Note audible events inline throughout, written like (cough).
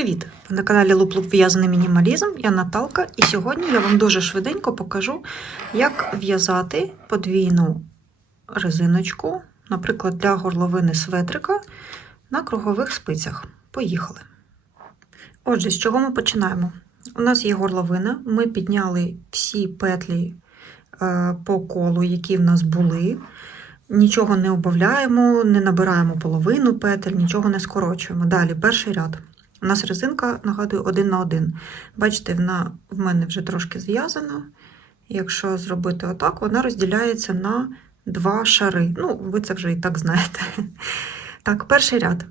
Привіт! Ви на каналі Луп Луп В'язаний мінімалізм. Я Наталка, і сьогодні я вам дуже швиденько покажу, як в'язати подвійну резиночку, наприклад, для горловини светрика на кругових спицях. Поїхали. Отже, з чого ми починаємо? У нас є горловина, ми підняли всі петлі е, по колу, які в нас були. Нічого не обавляємо, не набираємо половину петель, нічого не скорочуємо. Далі, перший ряд. У нас резинка, нагадую, один на один. Бачите, вона в мене вже трошки зв'язана. Якщо зробити отак, вона розділяється на два шари. Ну, ви це вже і так знаєте. Так, перший ряд.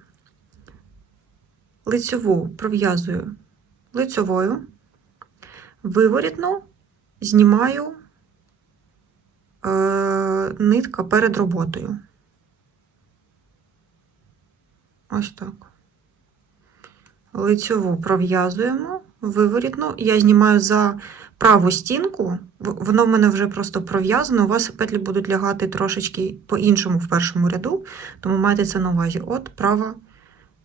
Лицьову пров'язую лицьовою, виворітну знімаю е, нитка перед роботою. Ось так. Лицьову пров'язуємо, виворітну. Я знімаю за праву стінку, воно в мене вже просто пров'язано. У вас петлі будуть лягати трошечки по-іншому в першому ряду, тому майте це на увазі. От права,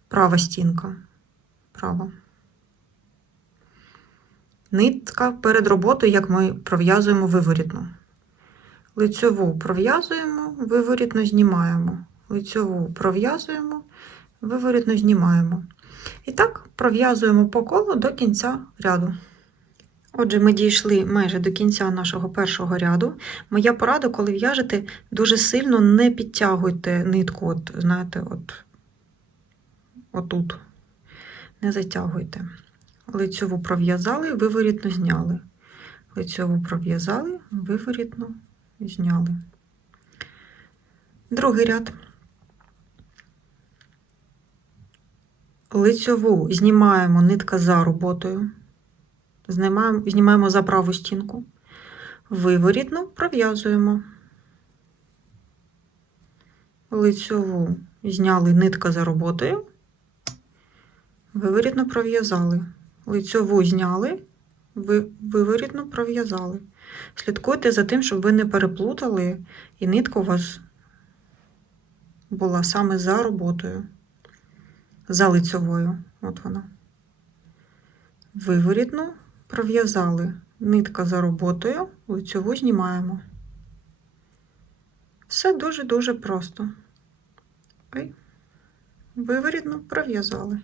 права стінка. Права. Нитка перед роботою, як ми пров'язуємо виворітну. Лицьову пров'язуємо, виворітно знімаємо. Лицьову пров'язуємо, виворітно знімаємо. І так пров'язуємо по колу до кінця ряду. Отже, ми дійшли майже до кінця нашого першого ряду. Моя порада, коли в'яжете, дуже сильно не підтягуйте нитку, от, знаєте, от, отут. Не затягуйте. Лицьову пров'язали, виворітно зняли. Лицьову пров'язали, виворітно зняли. Другий ряд. Лицьову знімаємо нитка за роботою. Знімаємо, знімаємо за праву стінку. Виворітну пров'язуємо. Лицьову зняли нитка за роботою. Виворітно пров'язали. Лицьову зняли, ви, виворітно пров'язали. Слідкуйте за тим, щоб ви не переплутали, і нитка у вас була саме за роботою за лицьовою. От вона. Виворітну пров'язали. Нитка за роботою, лицьову знімаємо. Все дуже-дуже просто. Ой. Виворітну пров'язали.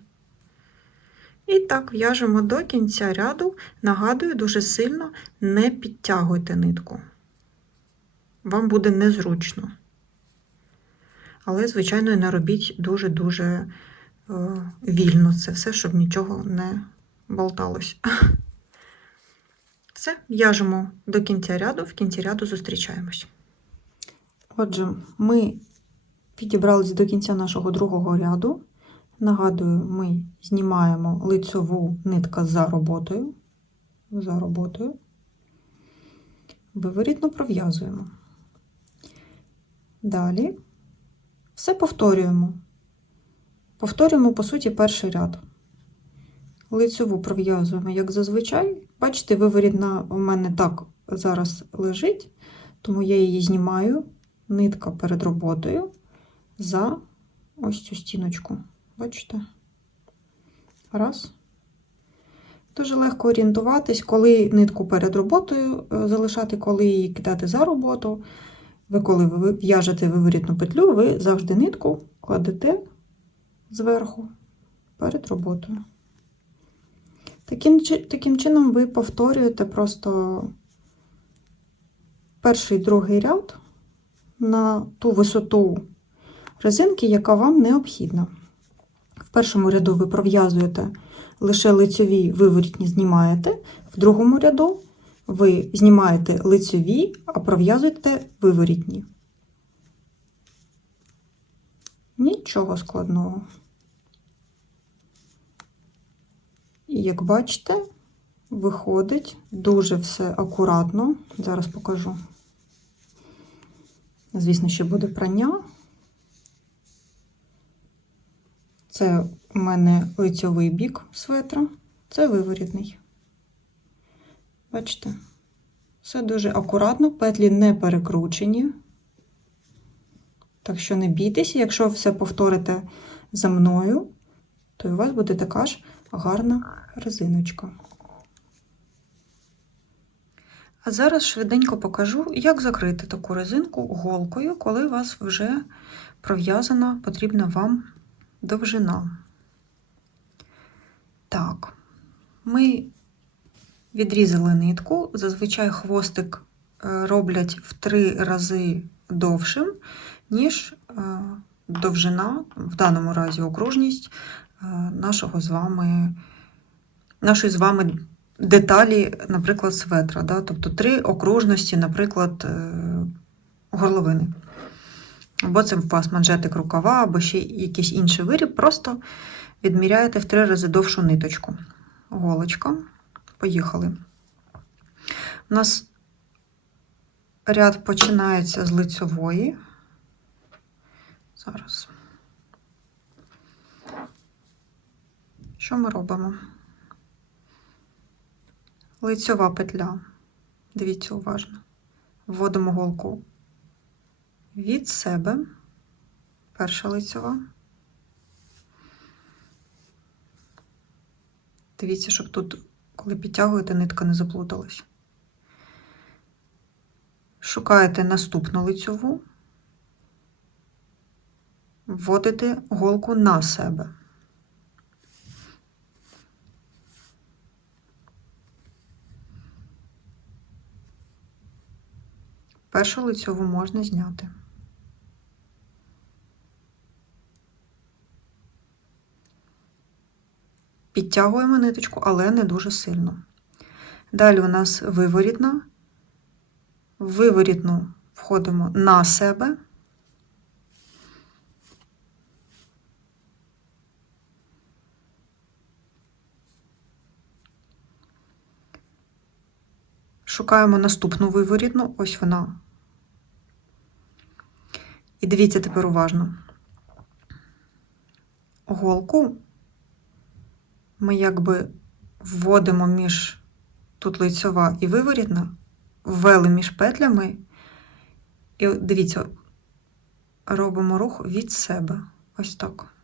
І так в'яжемо до кінця ряду. Нагадую, дуже сильно не підтягуйте нитку. Вам буде незручно. Але, звичайно, не робіть дуже-дуже вільно це все, щоб нічого не болталось. Все, в'яжемо до кінця ряду, в кінці ряду зустрічаємось. Отже, ми підібрались до кінця нашого другого ряду. Нагадую, ми знімаємо лицьову нитка за роботою. За роботою. Виворітно пров'язуємо. Далі все повторюємо. Повторюємо, по суті, перший ряд. Лицьову пров'язуємо, як зазвичай. Бачите, виворітна у мене так зараз лежить, тому я її знімаю, нитка перед роботою за ось цю стіночку. Бачите? Раз. Дуже легко орієнтуватись, коли нитку перед роботою е, залишати, коли її кидати за роботу. Ви, коли ви в'яжете виворітну петлю, ви завжди нитку кладете зверху перед роботою. Таким, таким чином ви повторюєте просто перший другий ряд на ту висоту резинки, яка вам необхідна. В першому ряду ви пров'язуєте лише лицьові виворітні знімаєте, в другому ряду ви знімаєте лицьові, а пров'язуєте виворітні. Нічого складного. І як бачите, виходить дуже все акуратно. Зараз покажу. Звісно, ще буде прання. Це у мене лицьовий бік светра, це виворітний. Бачите? Все дуже акуратно, петлі не перекручені. Так що не бійтеся, якщо все повторите за мною, то і у вас буде така ж гарна резиночка. А зараз швиденько покажу, як закрити таку резинку голкою, коли у вас вже пров'язана потрібна вам довжина. Так, ми відрізали нитку. Зазвичай хвостик е, роблять в три рази довшим, ніж е, довжина, в даному разі окружність нашого з вами, нашої з вами деталі, наприклад, светра. Да? Тобто три окружності, наприклад, е, горловини. Або це у вас манжетик рукава, або ще якийсь інший виріб. Просто відміряєте в три рази довшу ниточку. Голочка. Поїхали. У нас ряд починається з лицьової. Зараз. Що ми робимо? Лицьова петля. Дивіться уважно. Вводимо голку від себе. Перша лицьова. Дивіться, щоб тут, коли підтягуєте, нитка не заплуталась. Шукаєте наступну лицьову, вводите голку на себе. Першу лицьову можна зняти. Підтягуємо ниточку, але не дуже сильно. Далі у нас виворітна. Виворітну входимо на себе. Шукаємо наступну виворітну, ось вона. І дивіться тепер уважно. Голку ми якби вводимо між тут лицьова і виворітна, ввели між петлями, і дивіться, робимо рух від себе. Ось так.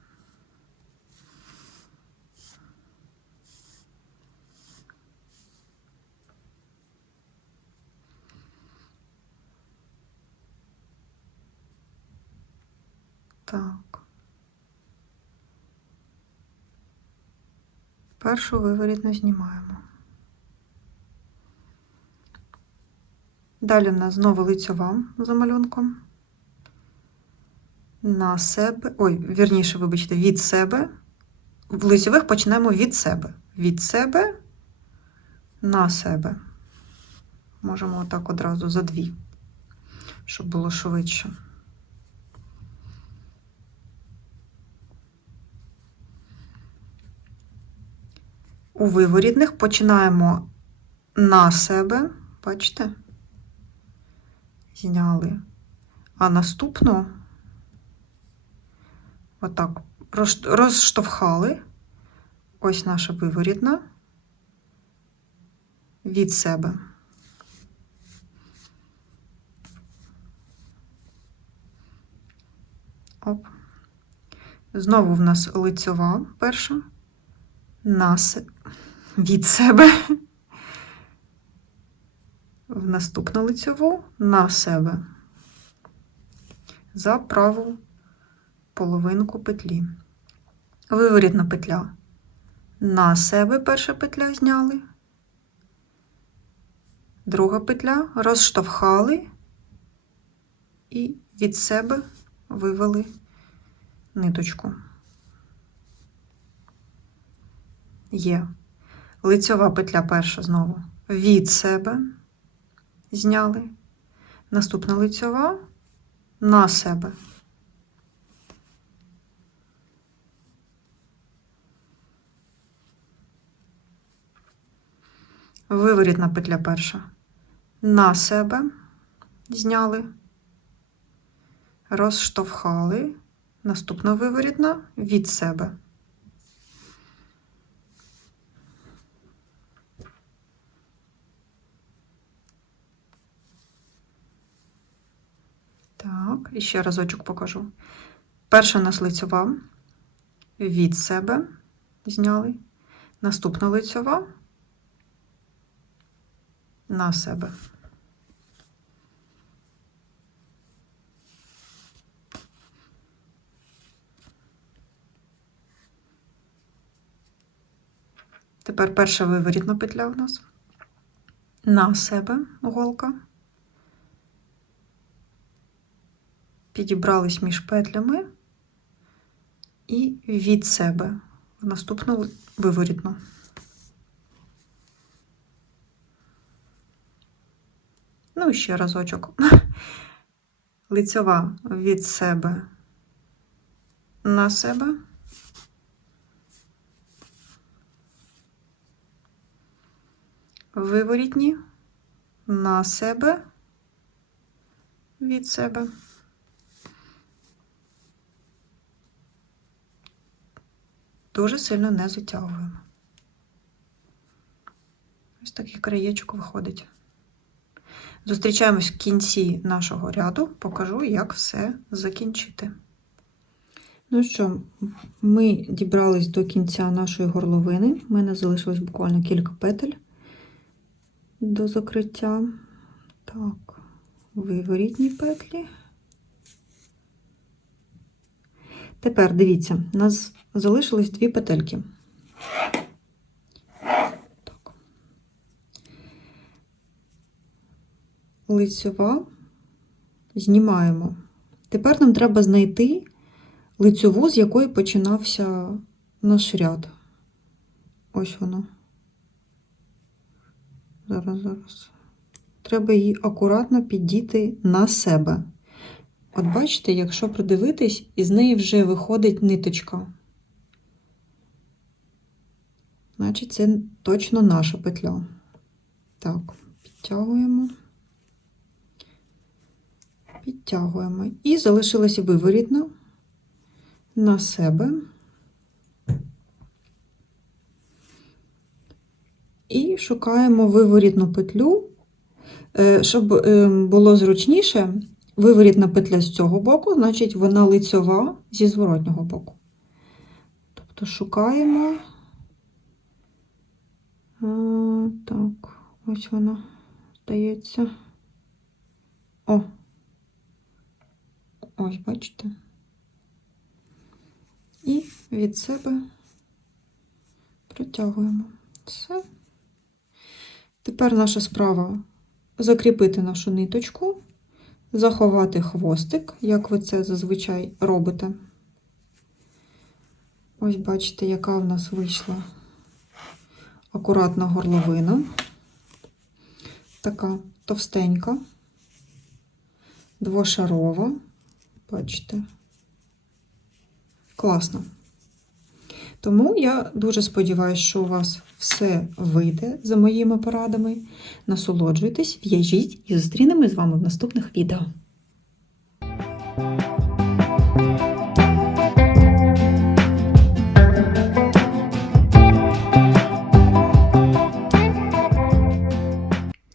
Так. Першу виворітну знімаємо. Далі в нас знову лицьова за малюнком. На себе, ой, вірніше, вибачте, від себе. В лицьових почнемо від себе. Від себе на себе. Можемо отак одразу за дві, щоб було швидше. У виворітних починаємо на себе, бачите? Зняли. А наступну отак розштовхали. Ось наша виворітна від себе. Оп. Знову в нас лицьова перша. На се- від себе в наступну лицьову на себе за праву половинку петлі. Виворітна петля. На себе перша петля зняли, друга петля розштовхали і від себе вивели ниточку. Є. Лицьова петля перша знову від себе зняли. Наступна лицьова на себе. Виворітна петля перша. На себе зняли, розштовхали. Наступна виворітна від себе. Так, і ще разочок покажу. Перша нас лицьова від себе зняли. Наступна лицьова на себе. Тепер перша виворітна петля у нас. На себе голка. Підібрались між петлями і від себе в наступну виворітну. Ну, і ще разочок. (laughs) Лицьова від себе на себе. Виворітні на себе від себе. Дуже сильно не затягуємо. Ось такий краєчок виходить. Зустрічаємось в кінці нашого ряду, покажу, як все закінчити. Ну що, ми дібрались до кінця нашої горловини. У мене залишилось буквально кілька петель до закриття. Так, виворітні петлі. Тепер дивіться, у нас залишилось дві петельки. Так. Лицьова знімаємо. Тепер нам треба знайти лицьову, з якої починався наш ряд. Ось воно. Зараз, зараз. Треба її акуратно піддіти на себе. От бачите, якщо придивитись, із неї вже виходить ниточка. Значить, це точно наша петля. Так, підтягуємо. Підтягуємо. І залишилася виворітна на себе. І шукаємо виворітну петлю, Е, щоб е, було зручніше, виворітна петля з цього боку, значить вона лицьова зі зворотнього боку. Тобто шукаємо. А, так, ось вона здається. О, ось, бачите. І від себе протягуємо. Все. Тепер наша справа закріпити нашу ниточку, заховати хвостик, як ви це зазвичай робите. Ось бачите, яка в нас вийшла акуратна горловина. Така товстенька, двошарова. Бачите? Класно. Тому я дуже сподіваюся, що у вас все вийде за моїми порадами. Насолоджуйтесь, в'яжіть і зустрінемось з вами в наступних відео.